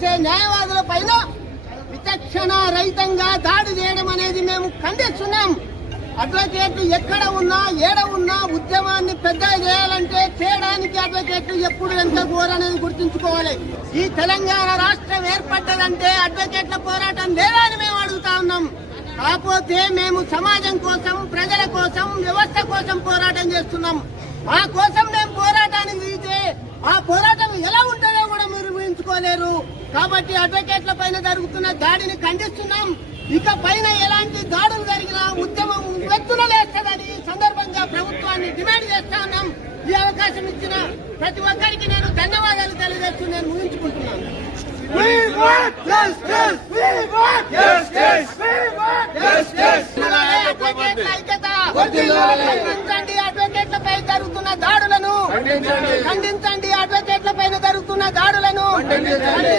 చేసే న్యాయవాదుల పైన విచక్షణ రహితంగా దాడి చేయడం అనేది మేము ఖండిస్తున్నాం. అడ్వకేట్లు ఎక్కడ ఉన్నా ఏడ ఉన్నా ఉద్యమాన్ని పెద్దగా చేయాలంటే చేయడానికి అడ్వకేట్లు ఎప్పుడు ఎంత ఘోరనేది గుర్తుంచుకోవాలి. ఈ తెలంగాణ రాష్ట్రం ఏర్పడ్డదంటే అడ్వకేట్ల పోరాటం లేదా అని మేము అడుగుతా ఉన్నాం. కాకపోతే మేము సమాజం కోసం, ప్రజల కోసం, వ్యవస్థ కోసం పోరాటం చేస్తున్నాం. మా కోసం మేము పోరాటానికి దిగితే ఆ పోరాటం ఎలా ఉంటుందో కూడా మీరు ఊహించుకోలేరు. కాబట్టి అడ్వకేట్ల పైన జరుగుతున్న దాడిని ఖండిస్తున్నాం. ఇక పైన ఎలాంటి దాడులు జరిగినా ఉద్యమం వెత్తున లేస్తుందని సందర్భంగా ప్రభుత్వాన్ని డిమాండ్ చేస్తా ఉన్నాం. ఈ అవకాశం ఇచ్చిన ప్రతి ఒక్కరికి నేను ధన్యవాదాలు తెలియజేస్తూ నేను ముగించుకుంటున్నాను. ఖండించండి అడ్వకేట్లపై జరుగుతున్న దాడులను, ఖండించండి అడ్వకేట్ల పైన జరుగుతున్న దాడులను, ఖండించండి.